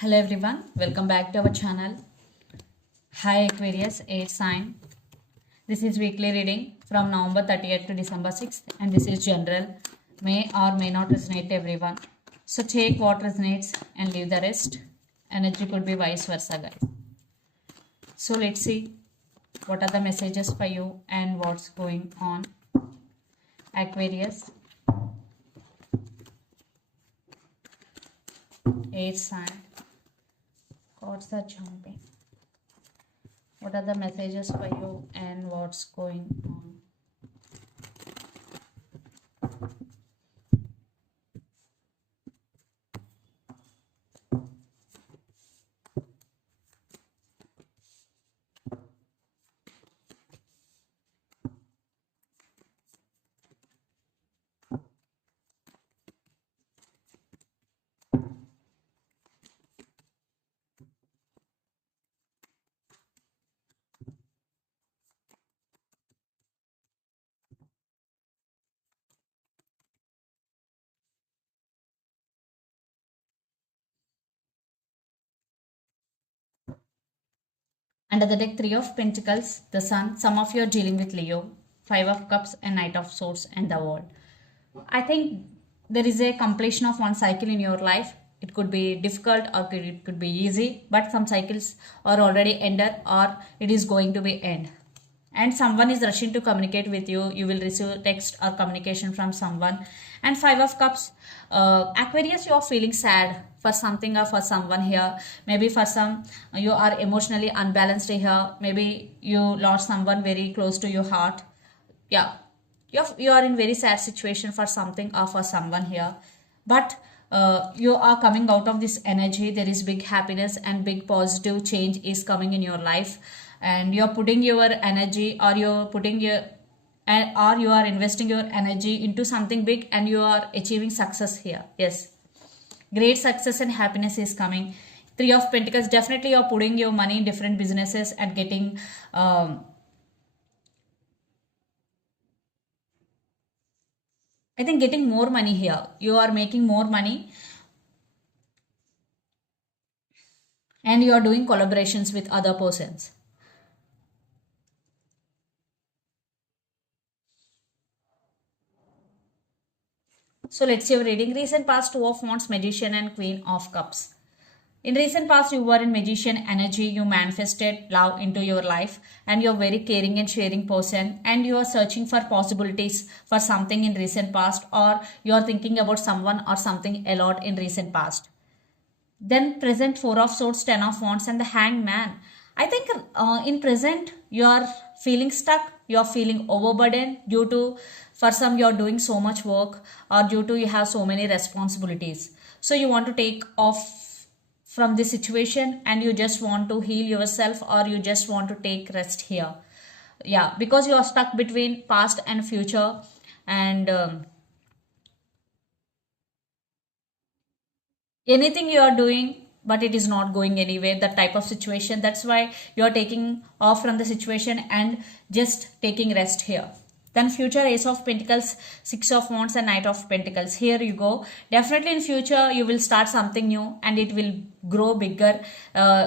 Hello everyone, welcome back to our channel. Hi Aquarius, air sign. This is weekly reading from November 30th to December 6th, and this is general. May or may not resonate to everyone. So take what resonates and leave the rest. Energy could be vice versa, guys. So let's see what are the messages for you and what's going on. Aquarius, air sign. Cards are jumping. What are the messages for you and what's going on? Under the deck, Three of Pentacles, the Sun. Some of you are dealing with Leo, Five of Cups, and Knight of Swords, and the World. I think there is a completion of one cycle in your life. It could be difficult or it could be easy, but some cycles are already ended or it is going to be end. And someone is rushing to communicate with you. You will receive text or communication from someone. And Five of Cups, Aquarius, you are feeling sad for something or for someone here. Maybe for some, you are emotionally unbalanced here. Maybe you lost someone very close to your heart. Yeah, you are in very sad situation for something or for someone here, but you are coming out of this energy. There is big happiness and big positive change is coming in your life, and you're putting your energy or you're putting your or you are investing your energy into something big and you are achieving success here. Yes, great success and happiness is coming. Three of Pentacles, definitely you're putting your money in different businesses and getting I think getting more money here. You are making more money and you are doing collaborations with other persons. So let's see your reading. Recent past, Two of Wands, Magician, and Queen of Cups. In recent past, you were in magician energy. You manifested love into your life and you're very caring and sharing person, and you are searching for possibilities for something in recent past, or you are thinking about someone or something a lot in recent past. Then present, Four of Swords, Ten of Wands, and the Hanged Man. I think in present you are feeling stuck, you are feeling overburdened due to, for some, you are doing so much work, or due to you have so many responsibilities. So you want to take off from this situation and you just want to heal yourself, or you just want to take rest here. Yeah, because you are stuck between past and future, and anything you are doing but it is not going anywhere, that type of situation. That's why you are taking off from the situation and just taking rest here. Then future, Ace of Pentacles, Six of Wands, and Knight of Pentacles. Here you go. Definitely in future you will start something new and it will grow bigger.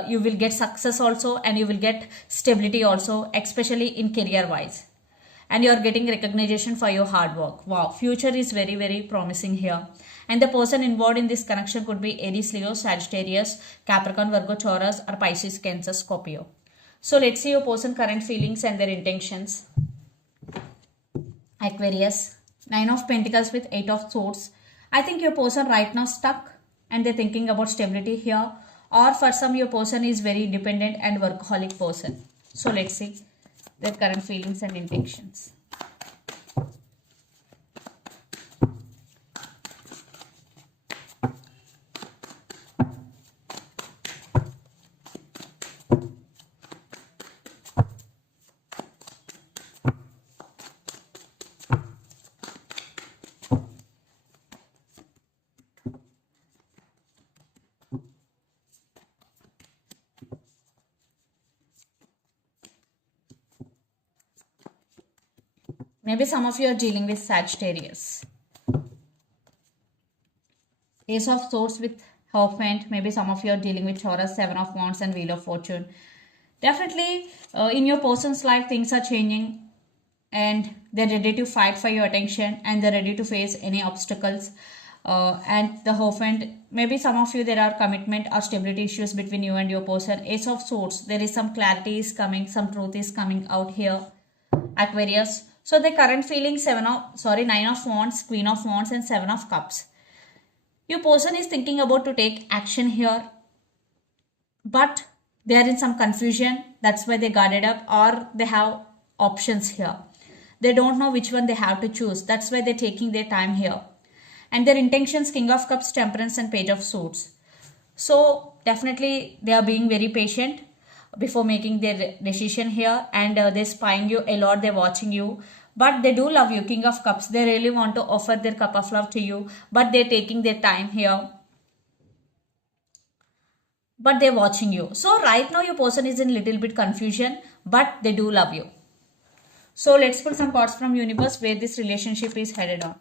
You will get success also and you will get stability also, especially in career wise, and you are getting recognition for your hard work. Wow, future is very, very promising here. And the person involved in this connection could be Aries, Leo, Sagittarius, Capricorn, Virgo, Taurus, or Pisces, Cancer, Scorpio. So let's see your person current feelings and their intentions. Aquarius, Nine of Pentacles with Eight of Swords. I think your person right now stuck and they're thinking about stability here, or for some your person is very independent and workaholic person. So let's see their current feelings and intentions. Maybe some of you are dealing with Sagittarius. Ace of Swords with Hierophant, maybe some of you are dealing with Taurus, Seven of Wands and Wheel of Fortune. Definitely in your person's life things are changing and they're ready to fight for your attention and they're ready to face any obstacles. And the Hierophant, maybe some of you there are commitment or stability issues between you and your person. Ace of Swords, there is some clarity is coming, some truth is coming out here. Aquarius, so the current feeling Nine of Wands, Queen of Wands and Seven of Cups. Your person is thinking about to take action here, but they are in some confusion. That's why they guarded up, or they have options here. They don't know which one they have to choose. That's why they're taking their time here. And their intentions, King of Cups, Temperance and Page of Swords. So definitely they are being very patient before making their decision here, and they're spying you a lot, they're watching you, but they do love you. King of Cups, they really want to offer their cup of love to you, but they're taking their time here, but they're watching you. So right now your person is in little bit confusion, but they do love you. So let's pull some cards from universe where this relationship is headed on.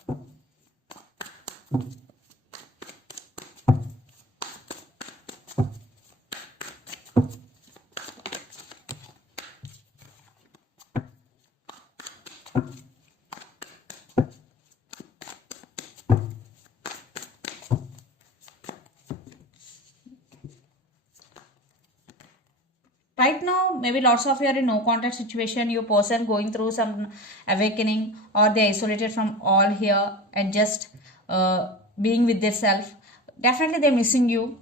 Right now, maybe lots of you are in no contact situation. Your person going through some awakening, or they isolated from all here and just being with their self. Definitely they're missing you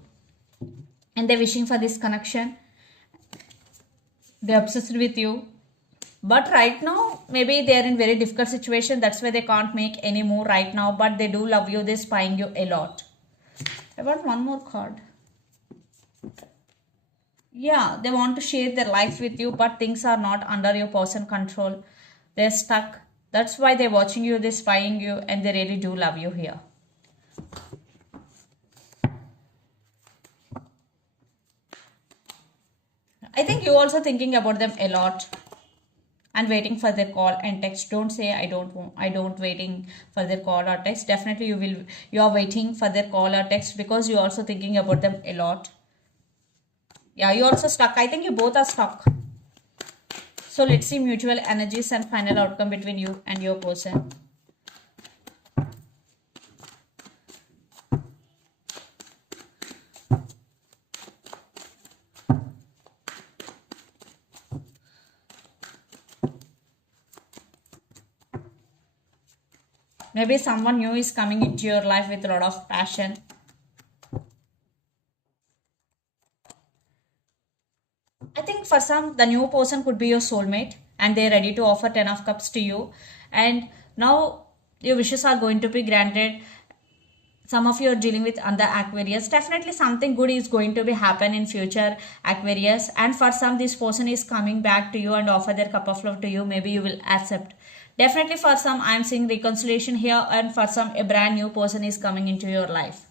and they're wishing for this connection. They're obsessed with you. But right now, maybe they're in very difficult situation. That's why they can't make any move right now. But they do love you. They're spying you a lot. I want one more card. Yeah, they want to share their life with you, but things are not under your person control. They're stuck. That's why they're watching you, they're spying you, and they really do love you here. I think you're also thinking about them a lot and waiting for their call and text. Don't say I don't waiting for their call or text. Definitely you are waiting for their call or text because you're also thinking about them a lot. Yeah, you're also stuck. I think you both are stuck. So let's see mutual energies and final outcome between you and your person. Maybe someone new is coming into your life with a lot of passion. I think for some, the new person could be your soulmate and they're ready to offer 10 of cups to you. And now your wishes are going to be granted. Some of you are dealing with under Aquarius. Definitely something good is going to be happen in future, Aquarius. And for some, this person is coming back to you and offer their cup of love to you. Maybe you will accept. Definitely for some, I'm seeing reconciliation here. And for some, a brand new person is coming into your life.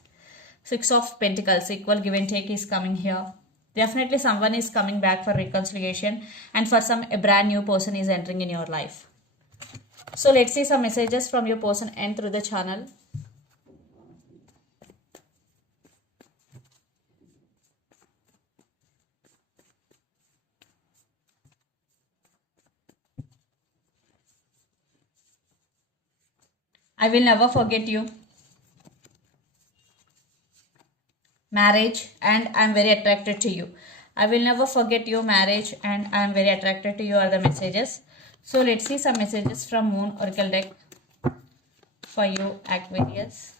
Six of Pentacles, equal give and take is coming here. Definitely someone is coming back for reconciliation, and for some a brand new person is entering in your life. So let's see some messages from your person and through the channel. I will never forget you. Marriage, and I am very attracted to you. I will never forget your marriage, and I am very attracted to you are the messages. So let's see some messages from Moon Oracle deck for you, Aquarius.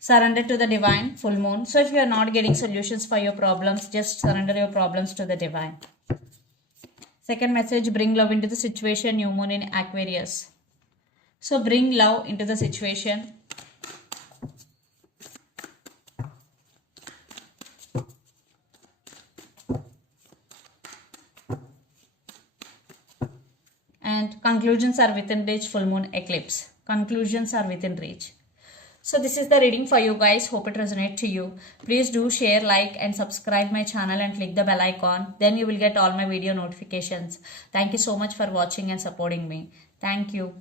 Surrender to the divine, full moon. So if you are not getting solutions for your problems, just surrender your problems to the divine. Second message, bring love into the situation, new moon in Aquarius. So bring love into the situation. And conclusions are within reach, full moon eclipse. Conclusions are within reach. So this is the reading for you guys. Hope it resonates to you. Please do share, like and subscribe my channel and click the bell icon. Then you will get all my video notifications. Thank you so much for watching and supporting me. Thank you.